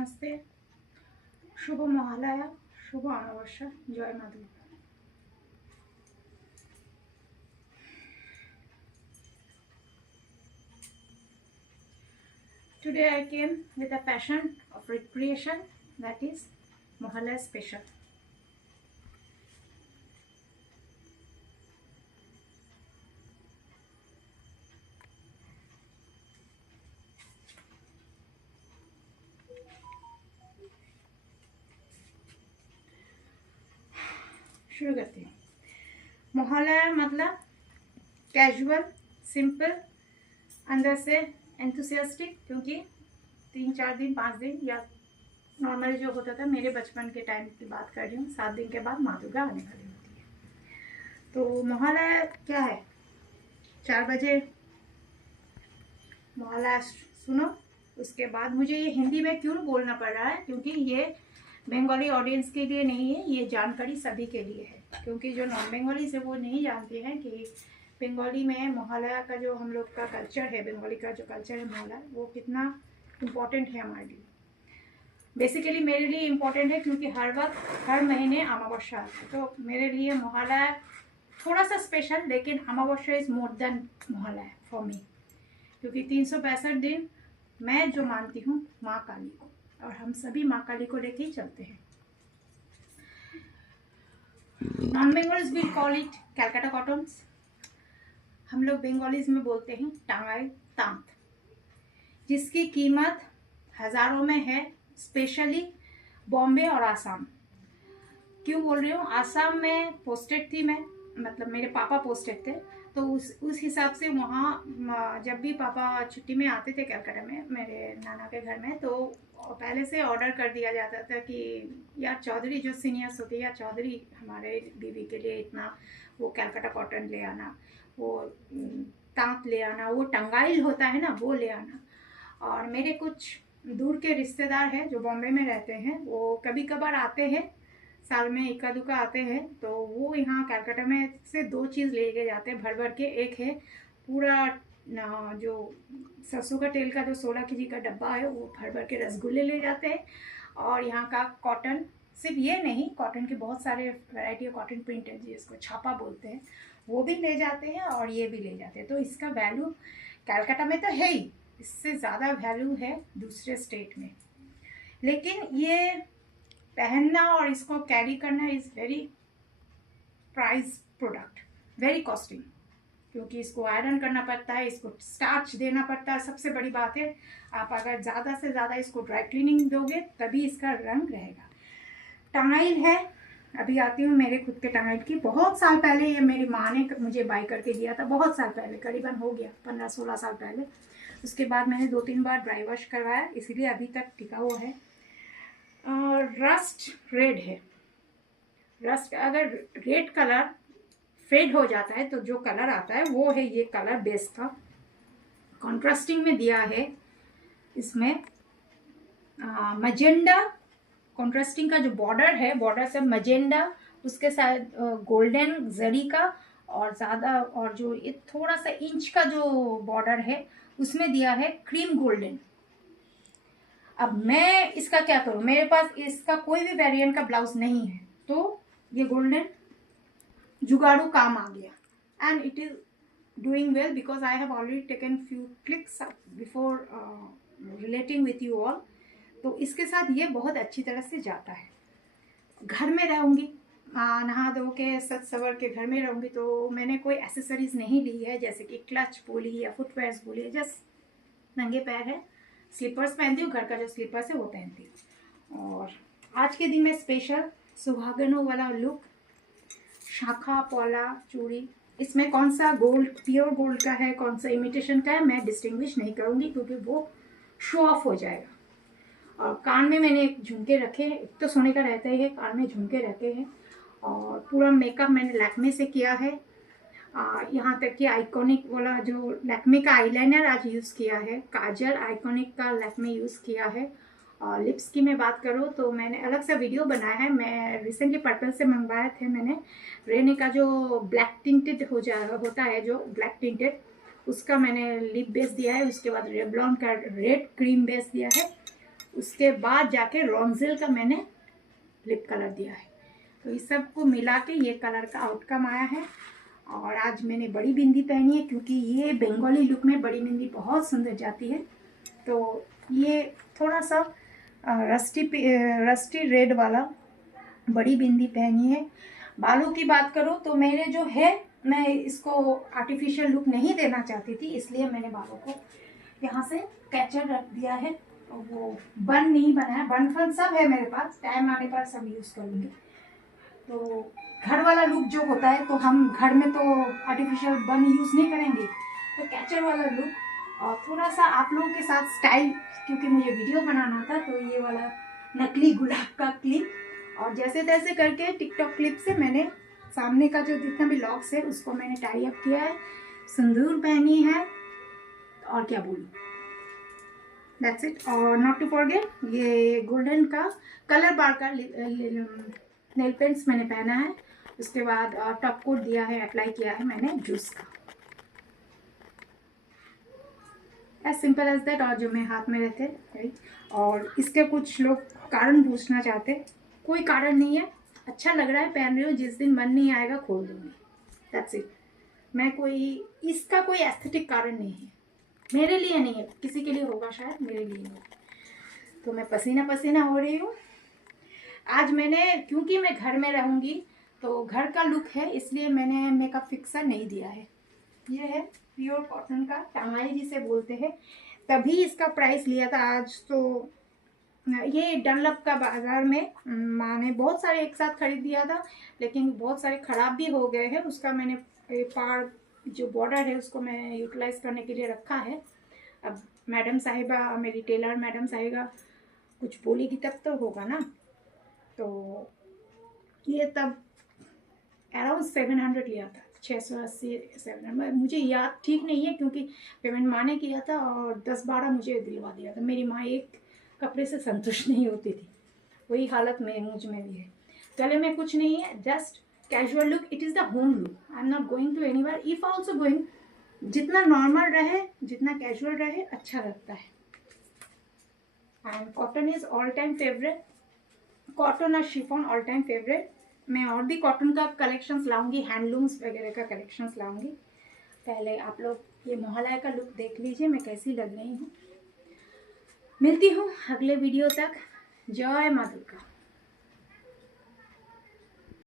नमस्ते, शुभ महालया, शुभ अमावस्या, जय माँ Durga. Today I came with a passion of recreation, that is Mahalaya special. शुरू करती हूँ। महालया मतलब कैजुअल, सिंपल, अंदर से एंथुसियास्टिक, क्योंकि 3-4 दिन 5 दिन या नॉर्मली जो होता था, मेरे बचपन के टाइम की बात कर रही हूँ, 7 दिन के बाद माँ दुर्गा आने वाली होती है। तो महालया क्या है, 4 बजे महालया सुनो। उसके बाद मुझे ये हिंदी में क्यों बोलना पड़ रहा है, क्योंकि ये बंगाली ऑडियंस के लिए नहीं है, ये जानकारी सभी के लिए है, क्योंकि जो नॉन बंगाली से वो नहीं जानते हैं कि बंगाली में महालया का जो हम लोग का कल्चर है, बंगाली का जो कल्चर है महालया, वो कितना इम्पोर्टेंट है हमारे लिए। बेसिकली मेरे लिए इम्पोर्टेंट है, क्योंकि हर वक्त हर महीने अमावस्या आती है, तो मेरे लिए महालया थोड़ा सा स्पेशल, लेकिन अमावस्या is more than Mahalaya for me, क्योंकि 365 दिन मैं जो मानती हूँ माँ काली को, और हम सभी माँ काली को लेके ही चलते हैं। Non Bengalis will call it Calcutta cottons, हम लोग बंगालीज में बोलते हैं टांगाई तांत, जिसकी कीमत हज़ारों में है, स्पेशली बॉम्बे और आसाम। क्यों बोल रही हूँ, आसाम में पोस्टेड थी मैं, मतलब मेरे पापा पोस्टेड थे, तो उस हिसाब से वहाँ जब भी पापा छुट्टी में आते थे कलकत्ता में मेरे नाना के घर में, तो पहले से ऑर्डर कर दिया जाता था कि यार चौधरी जो सीनियर्स होते हैं, या चौधरी हमारे बीवी के लिए इतना वो कलकत्ता कॉटन ले आना, वो तांत ले आना, वो टंगाइल होता है ना वो ले आना। और मेरे कुछ दूर के रिश्तेदार हैं जो बॉम्बे में रहते हैं, वो कभी कभार आते हैं, साल में इक्का दुक्का आते हैं, तो वो यहाँ कलकत्ता में से 2 चीज़ ले के जाते हैं भर भर के। एक है पूरा जो सरसों का तेल का जो 16 केजी का डब्बा है, वो भर भर के रसगुल्ले ले जाते हैं। और यहाँ का कॉटन, सिर्फ ये नहीं, कॉटन के बहुत सारे वैरायटी ऑफ कॉटन प्रिंट है जिसको छापा बोलते हैं, वो भी ले जाते हैं और ये भी ले जाते हैं। तो इसका वैल्यू कलकत्ता में तो है ही, इससे ज़्यादा वैल्यू है दूसरे स्टेट में। लेकिन ये पहनना और इसको कैरी करना is very price product, very costing, क्योंकि इसको आयरन करना पड़ता है, इसको स्टार्च देना पड़ता है। सबसे बड़ी बात है, आप अगर ज़्यादा से ज़्यादा इसको ड्राई क्लीनिंग दोगे तभी इसका रंग रहेगा। टंगाइल है, अभी आती हूँ मेरे खुद के टंगाइल की। बहुत साल पहले ये मेरी माँ ने मुझे बाई करके दिया था, बहुत साल पहले, करीबन हो गया 15-16 साल पहले। उसके बाद मैंने 2-3 बार ड्राई वॉश करवाया, इसीलिए अभी तक टिका हुआ है। रस्ट रेड है, रस्ट अगर रेड कलर फेड हो जाता है तो जो कलर आता है वो है ये कलर बेस का। कॉन्ट्रास्टिंग में दिया है इसमें मजेंडा, कॉन्ट्रास्टिंग का जो बॉर्डर है, बॉर्डर से मजेंडा, उसके साथ गोल्डन जरी का, और ज़्यादा, और जो ये थोड़ा सा इंच का जो बॉर्डर है उसमें दिया है क्रीम गोल्डन। अब मैं इसका क्या करूं, मेरे पास इसका कोई भी वेरिएंट का ब्लाउज नहीं है, तो ये गोल्डन जुगाड़ू काम आ गया। And it is doing well because I have already taken few clicks before relating with you all. तो इसके साथ ये बहुत अच्छी तरह से जाता है। घर में रहूँगी, नहा धो के सज सवर के घर में रहूँगी, तो मैंने कोई एसेसरीज नहीं ली है, जैसे कि क्लच बोली या फुटवेयर्स बोली, जस्ट नंगे पैर है, स्लीपर्स पहनती हूँ, घर का जो स्लीपर्स है वो पहनती हूँ। और आज के दिन में स्पेशल सुहागनों वाला लुक, शाखा पौला चूड़ी, इसमें कौन सा गोल्ड, प्योर गोल्ड का है, कौन सा इमिटेशन का है, मैं डिस्टिंग्विश नहीं करूँगी, क्योंकि वो शो ऑफ हो जाएगा। और कान में मैंने झुमके रखे हैं, एक तो सोने का रहता ही है, कान में झुमके रहते हैं। और पूरा मेकअप मैंने लैक्मे से किया है, यहाँ तक कि आइकॉनिक वाला जो लैक्मे का आईलाइनर आज यूज़ किया है, काजल आइकॉनिक का लैक्मे यूज़ किया है। और लिप्स की मैं बात करूँ तो मैंने अलग से वीडियो बनाया है, मैं रिसेंटली पर्पल से मंगवाए थे मैंने, रेने का जो ब्लैक टिंटेड होता है, जो ब्लैक टिंटेड, उसका मैंने लिप बेस दिया है। उसके बाद रेवलॉन का रेड क्रीम बेस दिया है, उसके बाद जाके लॉन्जिल का मैंने लिप कलर दिया है। तो इस सब को मिला के ये कलर का आउटकम आया है। और आज मैंने बड़ी बिंदी पहनी है क्योंकि ये बंगाली लुक में बड़ी बिंदी बहुत सुंदर जाती है। तो ये थोड़ा सा रस्टी रेड वाला बड़ी बिंदी पहनी है। बालों की बात करूँ तो मेरे जो है, मैं इसको आर्टिफिशियल लुक नहीं देना चाहती थी, इसलिए मैंने बालों को यहाँ से कैचर रख दिया है। और वो बन नहीं बना है, बन फन सब है मेरे पास, टाइम आने पर सब यूज़ करूँगी। तो घर वाला लुक जो होता है, तो हम घर में तो आर्टिफिशियल बन यूज़ नहीं करेंगे, तो कैचर वाला लुक और थोड़ा सा आप लोगों के साथ स्टाइल, क्योंकि मुझे वीडियो बनाना था, तो ये वाला नकली गुलाब का क्लिप और जैसे तैसे करके टिकटॉक क्लिप से मैंने सामने का जो जितना भी लॉक्स है उसको मैंने टाई अप किया है, सिंदूर पहनी है और क्या बोलूँ, दैट्स इट। और नॉट टू फॉरगेट ये गोल्डन का कलर बार का नेल पेंट्स मैंने पहना है। उसके बाद टॉप कोट दिया है, अप्लाई किया है मैंने जूस का, एज सिंपल एज दैट। और जो मैं हाथ में रहते राइट। और इसके कुछ लोग कारण पूछना चाहते, कोई कारण नहीं है, अच्छा लग रहा है पहन रही हो, जिस दिन मन नहीं आएगा खोल दूंगी, दैट्स इट। मैं कोई इसका कोई एस्थेटिक कारण नहीं है, मेरे लिए नहीं है, किसी के लिए होगा शायद, मेरे लिए नहीं। तो मैं पसीना पसीना हो रही हूँ आज। मैंने क्योंकि मैं घर में रहूँगी तो घर का लुक है, इसलिए मैंने मेकअप फिक्सर नहीं दिया है। ये है प्योर कॉटन का टांगाई जिसे बोलते हैं, तभी इसका प्राइस लिया था आज। तो ये डनलप का बाजार में माँ ने बहुत सारे एक साथ खरीद दिया था, लेकिन बहुत सारे ख़राब भी हो गए हैं। उसका मैंने पार जो बॉर्डर है उसको मैं यूटिलाइज करने के लिए रखा है। अब मैडम साहिबा, मेरी टेलर मैडम साहिबा कुछ बोलेगी तब तो होगा ना। तो ये तब अराउंड 700 लिया था, 680 700, मुझे याद ठीक नहीं है क्योंकि पेमेंट माँ ने किया था और 10-12 मुझे दिलवा दिया था। मेरी माँ एक कपड़े से संतुष्ट नहीं होती थी, वही हालत में मुझ में भी है। गले में कुछ नहीं है, just casual look, it is the home look, I am not going to anywhere, if also going, जितना नॉर्मल रहे, जितना कैजुअल रहे, अच्छा लगता है। And cotton is all time favourite, cotton और शिफॉन ऑल टाइम फेवरेट। मैं और भी कॉटन का कलेक्शंस लाऊंगी, हैंडलूम्स वगैरह का कलेक्शंस लाऊंगी। पहले आप लोग ये मोहल्ला का लुक देख लीजिए मैं कैसी लग रही हूँ। मिलती हूँ अगले वीडियो तक। जय माँ दुर्गा।